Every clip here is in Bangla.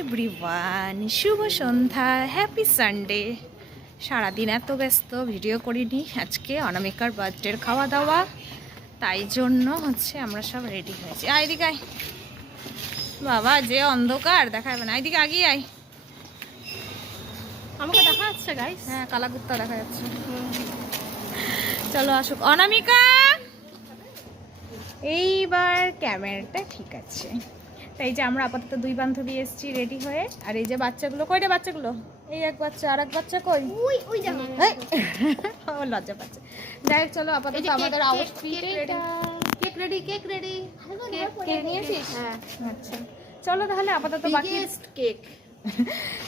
এভরিওয়ান, শুভ সন্ধ্যা, হ্যাপি সানডে। সারাদিন এত ব্যস্ত, ভিডিও করিনি। আজকে অনামিকার বার্থডের খাওয়া দাওয়া, তাই জন্য হচ্ছে আমরা সব রেডি হয়েছি। এদিকে আয় বাবা, যে অন্ধকার দেখা যাবে না। এদিকে আগিয়ে আয়। আমাকে দেখা যাচ্ছে গাইস? হ্যাঁ, কালা কুত্তা দেখা যাচ্ছে। চলো আসুক অনামিকা। এইবার ক্যামেরাটা ঠিক আছে। তাই যে আমরা আপাতত দুই বান্ধবী এসেছি রেডি হয়ে। আর এই যে বাচ্চাগুলো, কই রে বাচ্চাগুলো? এই এক বাচ্চা, আর এক বাচ্চা কই? ওই দেখো, ও লজ্জা পাচ্ছে। যাই হোক, চলো আপাতত আমাদের outfit ready. Cake ready. Cake নিয়েছিস? হ্যাঁ। আচ্ছা চলো তাহলে আপাতত বাকি কেক।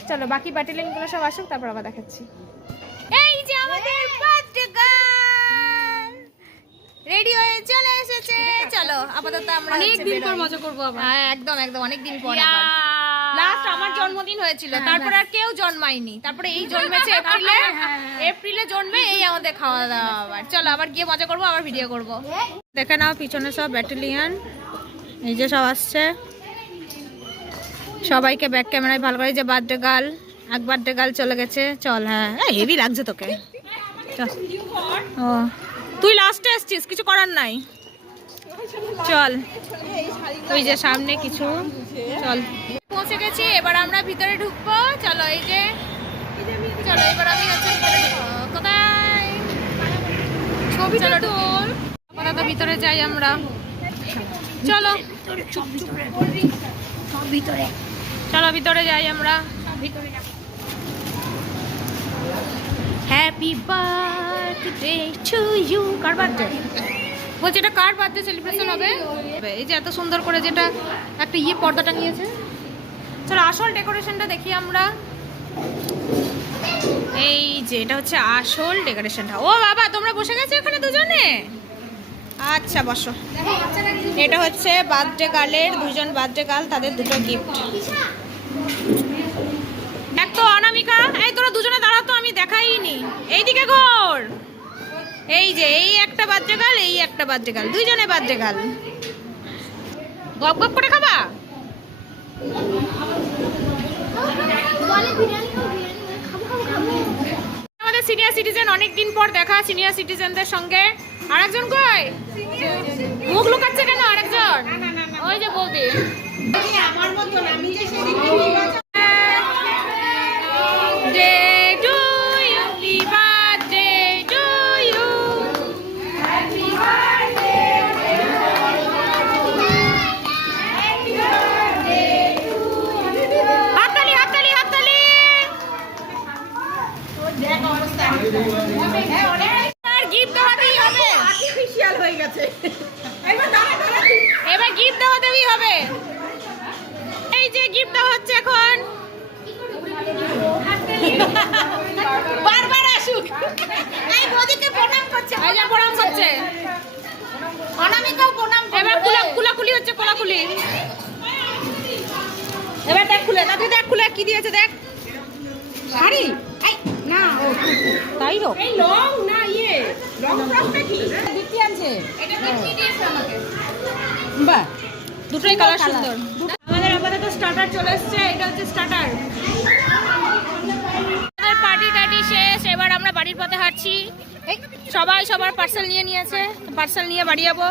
চলো বাকি বাটিলিনগুলো সব আসুক, তারপর আবার দেখাচ্ছি। এই যে আমাদের বার্থডে গার্ল রেডি হয়ে চলে এসেছে। চলো আপাতত আমরা অনেক দিন পর মজা করব আবার। হ্যাঁ একদম একদম অনেক দিন পর আবার। লাস্ট আমার জন্মদিন হয়েছিল, তারপর আর কেউ জন্মায়নি। তারপরে এই জন্মেছে এপ্রিলে। এপ্রিলে জন্মে এই আমাদের খাওয়া দাওয়া। আবার চলো আবার গিয়ে মজা করব, আবার ভিডিও করব। দেখে নাও পিছনে সব ব্যাটালিয়ন, এই যে সব আসছে। সবাইকে ব্যাক ক্যামেরায় ভালো করে। যে বার্থডে গার্ল, এক বার্থডে গার্ল চলে গেছে। চল, হ্যাঁ হেভি লাগছে তোকে। চল। ও তুই লাস্টে এসছিস, কিছু করার নাই। চল ওই যে সামনে কিছু। চল পৌঁছে গেছি, এবার আমরা ভিতরে ঢুকবো। চলো এই যে, চলো এবার আমি হচ্ছে ভিতরে ঢুকবো। কোথায় ছবি? চলো তোর আপাতত ভিতরে যাই আমরা। চলো চলো ভিতরে যাই আমরা। Happy birthday to you. কার বার্থডে বলছি? এটা কার বার্থডে সেলিব্রেশন হবে? এই যে এত সুন্দর করে যেটা একটা পর্দাটা নিয়েছে। চলো আসল ডেকোরেশনটা দেখি আমরা। এই যে এটা হচ্ছে আসল ডেকোরেশনটা। ও বাবা, তোমরা বসে গেছো এখানে দুজনে? আচ্ছা বসো। এটা হচ্ছে বার্থডে গার্লের, দুজন বার্থডে গার্ল, তাদের দুটো গিফট। এক তো অনামিকা, এই তোরা দুজনে দাঁড়াও তো, আমি দেখাইনি। এইদিকে ঘোর। এই যে এই একটা বার্থডে গার্ল, এই একটা বার্থডে গার্ল, দুইজনে বার্থডে গার্ল। গপ গপ করে খাবা? আমাদের সিনিয়র সিটিজেন, অনেকদিন পর দেখা সিনিয়র সিটিজেনদের সঙ্গে। আরেকজন কই? মুখ লুকাচ্ছে কেন আরেকজন? ওই যে বৌদি। আমার মতন আমি যে এবার গিফট দেওয়া দেবী হবে। এই যে গিফট দেওয়া হচ্ছে এখন। বারবার আসুক। এই বৌদিকে প্রণাম করছে। এই যে প্রণাম করছে। অনামিকাও প্রণাম করছে। এবার কুলাকুলি হচ্ছে, কোলাকুলি। এবার দেখ খুলে, তাতে দেখ খুলে কি দিয়েছে দেখ। শাড়ি? এই না, তাই হোক। এই লং না লং ফ্রকটা কি? দিতে আনছে। এটা কি দিয়েছে আমাকে? বাহ, দুটোই কালার সুন্দর। আমাদের আপাতত স্টার্টার চলে এসেছে। এটা হচ্ছে স্টার্টার। আমাদের পার্টি টাটি শেষ, এবার আমরা বাড়ির পথে হাঁটছি। সবাই সবার পার্সেল নিয়ে নিয়েছে, পার্সেল নিয়ে বাড়ি যাবো।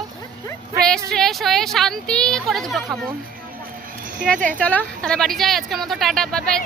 ফ্রেশ হয়ে শান্তি করে দুটো খাবো। ঠিক আছে চলো তাহলে বাড়ি যাই। আজকের মতো টাটা, বাই বাই।